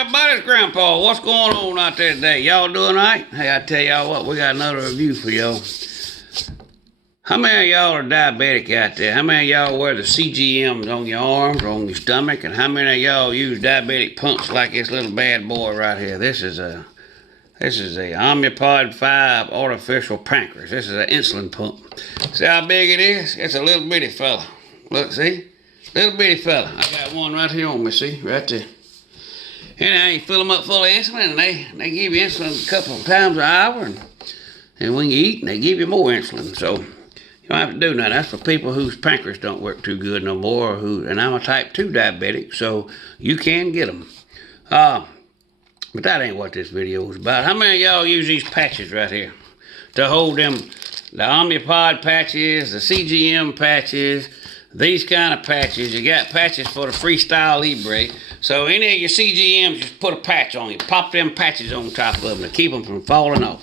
everybody, it's Grandpa. What's going on out there today? Y'all doing all right? Hey, I tell y'all what, we got another review for y'all. How many of y'all are diabetic out there? How many of y'all wear the CGMs on your arms or on your stomach? And how many of y'all use diabetic pumps like this little bad boy right here? This is a Omnipod 5 artificial pancreas. This is an insulin pump. See how big it is? It's a little bitty fella. Look, see? Little bitty fella. I got one right here on me, see? Right there. And now you fill them up full of insulin, and they give you insulin a couple of times an hour, and when you eat, they give you more insulin. So you don't have to do nothing. That's for people whose pancreas don't work too good no more, and I'm a type 2 diabetic, so you can get them. But that ain't what this video is about. How many of y'all use these patches right here to hold them, the Omnipod patches, the CGM patches, these kind of patches? You got patches for the Freestyle Libre. So any of your CGMs, just put a patch on you. Pop them patches on top of them to keep them from falling off.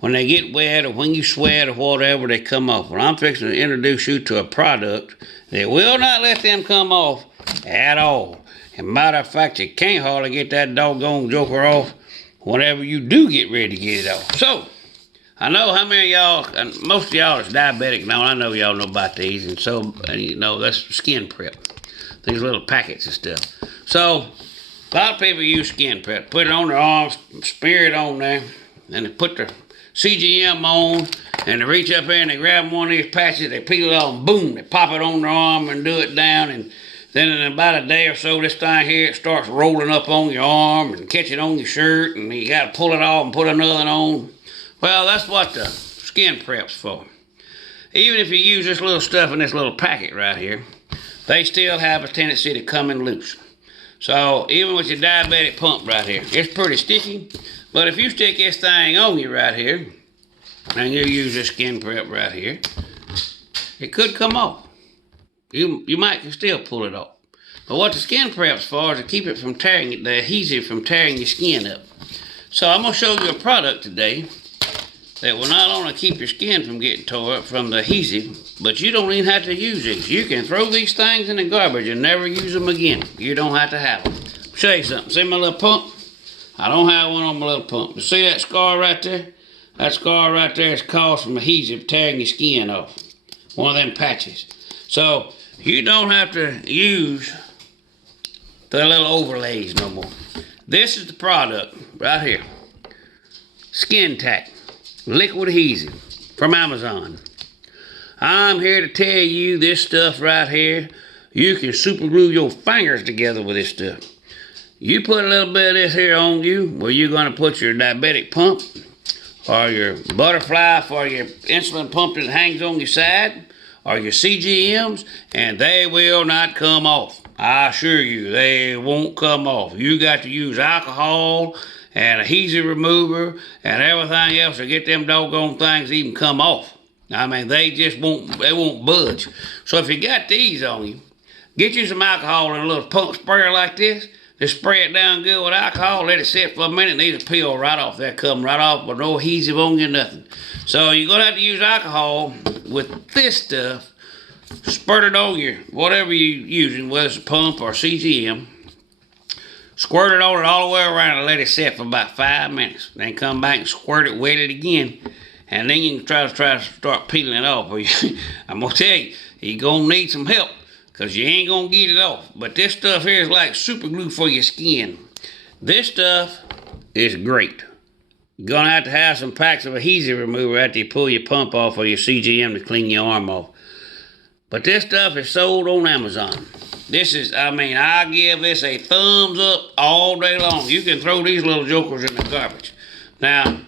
When they get wet or when you sweat or whatever, they come off. Well, I'm fixing to introduce you to a product that will not let them come off at all. And matter of fact, you can't hardly get that doggone joker off whenever you do get ready to get it off. So, I know how many of y'all, and most of y'all is diabetic now. I know y'all know about these, and so, you know, that's skin prep. These little packets and stuff. So, a lot of people use skin prep. Put it on their arms, smear it on there, and they put their CGM on, and they reach up there and they grab one of these patches, they peel it off, and boom, they pop it on their arm and do it down, and then in about a day or so, this thing here, it starts rolling up on your arm and catch it on your shirt, and you got to pull it off and put another one on. Well, that's what the skin prep's for. Even if you use this little stuff in this little packet right here, they still have a tendency to come in loose. So even with your diabetic pump right here, it's pretty sticky. But if you stick this thing on you right here, and you use this skin prep right here, it could come off. You might still pull it off. But what the skin prep's for is to keep it from tearing it, the adhesive from tearing your skin up. So I'm going to show you a product today that will not only keep your skin from getting tore up from the adhesive, but you don't even have to use these. You can throw these things in the garbage and never use them again. You don't have to have them. I'll show you something. See my little pump? I don't have one on my little pump. But see that scar right there? That scar right there is caused from adhesive tearing your skin off. One of them patches. So you don't have to use the little overlays no more. This is the product right here. Skin Tack. Liquid adhesive from Amazon. I'm here to tell you this stuff right here, you can super glue your fingers together with this stuff. You put a little bit of this here on you, where you're going to put your diabetic pump or your butterfly for your insulin pump that hangs on your side, or your CGMs, and they will not come off. I assure you, they won't come off. You got to use alcohol and adhesive remover and everything else to get them doggone things to even come off. I mean, they won't budge. So if you got these on you, get you some alcohol in a little pump sprayer like this. Just spray it down good with alcohol, let it sit for a minute, and these will peel right off. They'll come right off with no adhesive on you, nothing. So you're gonna have to use alcohol with this stuff, spurt it on your, whatever you're using, whether it's a pump or CGM, squirt it on it all the way around and let it sit for about 5 minutes. Then come back and squirt it, wet it again, and then you can try to start peeling it off. I'm gonna tell you, you're gonna need some help, because you ain't gonna get it off. But this stuff here is like super glue for your skin. This stuff is great. You're gonna have to have some packs of adhesive remover after you pull your pump off or your CGM to clean your arm off. But this stuff is sold on Amazon. This is, I mean, I give this a thumbs up all day long. You can throw these little jokers in the garbage. Now,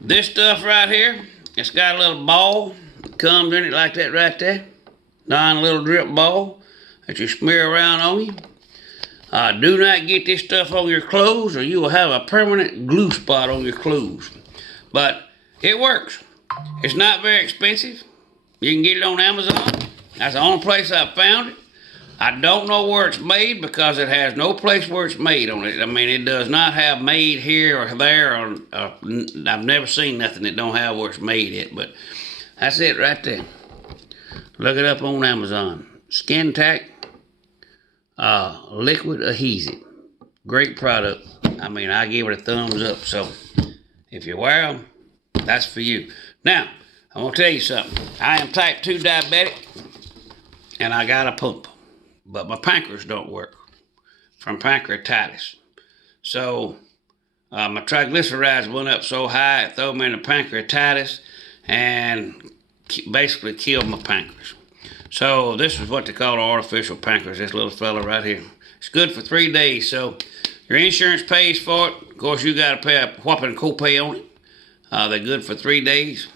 this stuff right here, it's got a little ball that comes in it like that right there. 9 little drip ball that you smear around on you. Do not get this stuff on your clothes, or you will have a permanent glue spot on your clothes. But it works. It's not very expensive. You can get it on Amazon. That's the only place I found it. I don't know where it's made because it has no place where it's made on it. I mean, it does not have made here or there. I've never seen nothing that don't have where it's made at. But that's it right there. Look it up on Amazon. Skin Tack liquid adhesive. Great product. I mean, I give it a thumbs up. So if you wear them, that's for you. Now, I'm going to tell you something. I am type 2 diabetic, and I got a pump. But my pancreas don't work from pancreatitis. So my triglycerides went up so high, it threw me into pancreatitis and basically killed my pancreas. So this is what they call artificial pancreas, this little fella right here. It's good for 3 days, so your insurance pays for it. Of course, you got to pay a whopping copay on it. They're good for 3 days.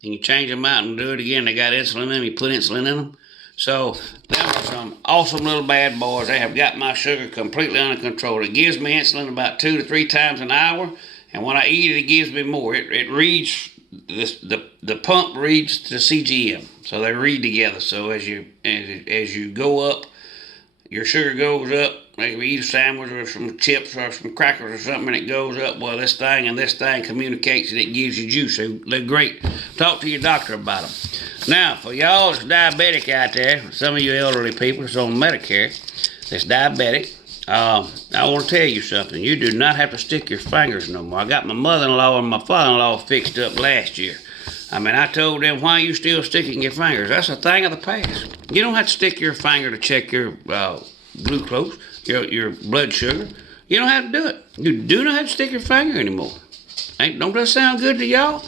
You can change them out and do it again. They got insulin in them. You put insulin in them. So them are some awesome little bad boys. They have got my sugar completely under control. It gives me insulin about 2 to 3 times an hour, and when I eat it, it gives me more. It reads the pump reads to CGM, so they read together. So as you go up, your sugar goes up. Like if you eat a sandwich or some chips or some crackers or something, and it goes up. Well, this thing communicates and it gives you juice. They're great. Talk to your doctor about them. Now, for y'all that's diabetic out there, some of you elderly people that's on Medicare that's diabetic, I want to tell you something. You do not have to stick your fingers no more. I got my mother-in-law and my father-in-law fixed up last year. I mean, I told them, why are you still sticking your fingers? That's a thing of the past. You don't have to stick your finger to check your glucose, your blood sugar. You don't have to do it. You do not have to stick your finger anymore. Don't that sound good to y'all?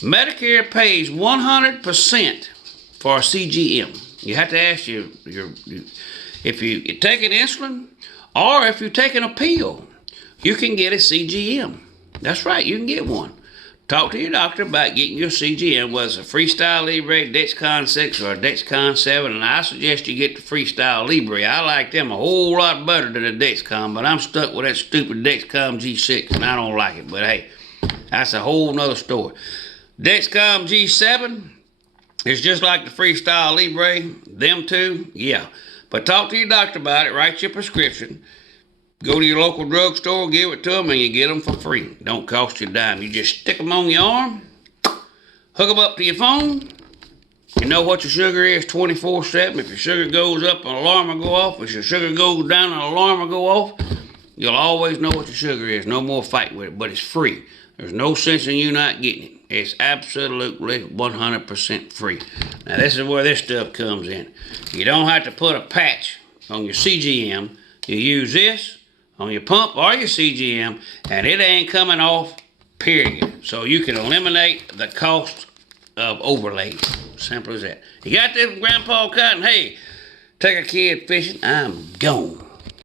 Medicare pays 100% for a CGM. You have to ask if you're taking insulin or if you're taking a pill, you can get a CGM. That's right, you can get one. Talk to your doctor about getting your CGM, whether it's a Freestyle Libre, Dexcom 6, or a Dexcom 7, and I suggest you get the Freestyle Libre. I like them a whole lot better than the Dexcom, but I'm stuck with that stupid Dexcom G6, and I don't like it. But hey, that's a whole nother story. Dexcom G7 is just like the Freestyle Libre. Them two, yeah. But talk to your doctor about it, write your prescription. Go to your local drugstore, give it to them, and you get them for free. Don't cost you a dime. You just stick them on your arm, hook them up to your phone. You know what your sugar is 24/7. If your sugar goes up, an alarm will go off. If your sugar goes down, an alarm will go off. You'll always know what your sugar is. No more fight with it, but it's free. There's no sense in you not getting it. It's absolutely 100% free. Now, this is where this stuff comes in. You don't have to put a patch on your CGM. You use this on your pump or your CGM, and it ain't coming off, period. So you can eliminate the cost of overlay. Simple as that. You got this, Grandpa Cotton? Hey, take a kid fishing. I'm gone.